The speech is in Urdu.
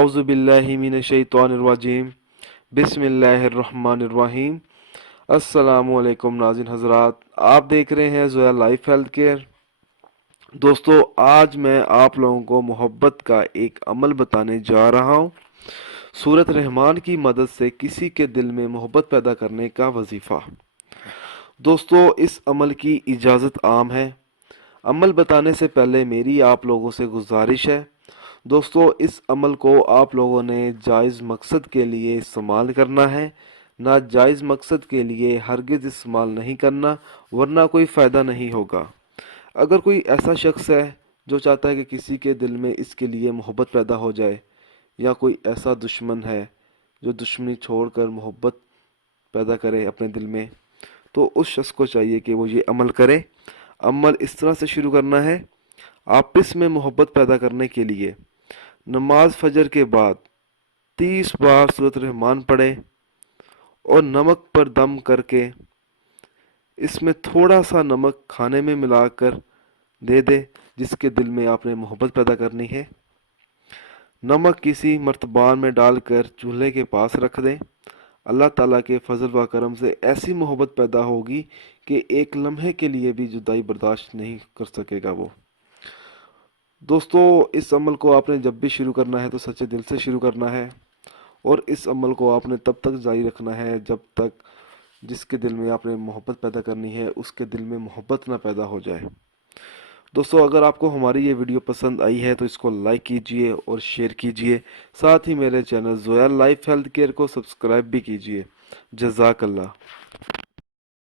اعوذ باللہ من الشیطان الرجیم بسم اللہ الرحمن الرحیم۔ السلام علیکم ناظرین حضرات، آپ دیکھ رہے ہیں زویا لائف ہیلتھ کیئر۔ دوستو، آج میں آپ لوگوں کو محبت کا ایک عمل بتانے جا رہا ہوں، سورت رحمان کی مدد سے کسی کے دل میں محبت پیدا کرنے کا وظیفہ۔ دوستو، اس عمل کی اجازت عام ہے۔ عمل بتانے سے پہلے میری آپ لوگوں سے گزارش ہے، دوستو اس عمل کو آپ لوگوں نے جائز مقصد کے لیے استعمال کرنا ہے، ناجائز مقصد کے لیے ہرگز استعمال نہیں کرنا، ورنہ کوئی فائدہ نہیں ہوگا۔ اگر کوئی ایسا شخص ہے جو چاہتا ہے کہ کسی کے دل میں اس کے لیے محبت پیدا ہو جائے، یا کوئی ایسا دشمن ہے جو دشمنی چھوڑ کر محبت پیدا کرے اپنے دل میں، تو اس شخص کو چاہیے کہ وہ یہ عمل کرے۔ عمل اس طرح سے شروع کرنا ہے، آپس میں محبت پیدا کرنے کے لیے نماز فجر کے بعد 30 بار سورۃ الرحمن پڑھے اور نمک پر دم کر کے اس میں تھوڑا سا نمک کھانے میں ملا کر دے دے جس کے دل میں آپ نے محبت پیدا کرنی ہے۔ نمک کسی مرتبان میں ڈال کر چولہے کے پاس رکھ دیں۔ اللہ تعالیٰ کے فضل و کرم سے ایسی محبت پیدا ہوگی کہ ایک لمحے کے لیے بھی جدائی برداشت نہیں کر سکے گا وہ۔ دوستو، اس عمل کو آپ نے جب بھی شروع کرنا ہے تو سچے دل سے شروع کرنا ہے، اور اس عمل کو آپ نے تب تک جاری رکھنا ہے جب تک جس کے دل میں آپ نے محبت پیدا کرنی ہے اس کے دل میں محبت نہ پیدا ہو جائے۔ دوستو، اگر آپ کو ہماری یہ ویڈیو پسند آئی ہے تو اس کو لائک کیجئے اور شیئر کیجئے، ساتھ ہی میرے channel Zoya life health care کو سبسکرائب بھی کیجئے۔ جزاک اللہ۔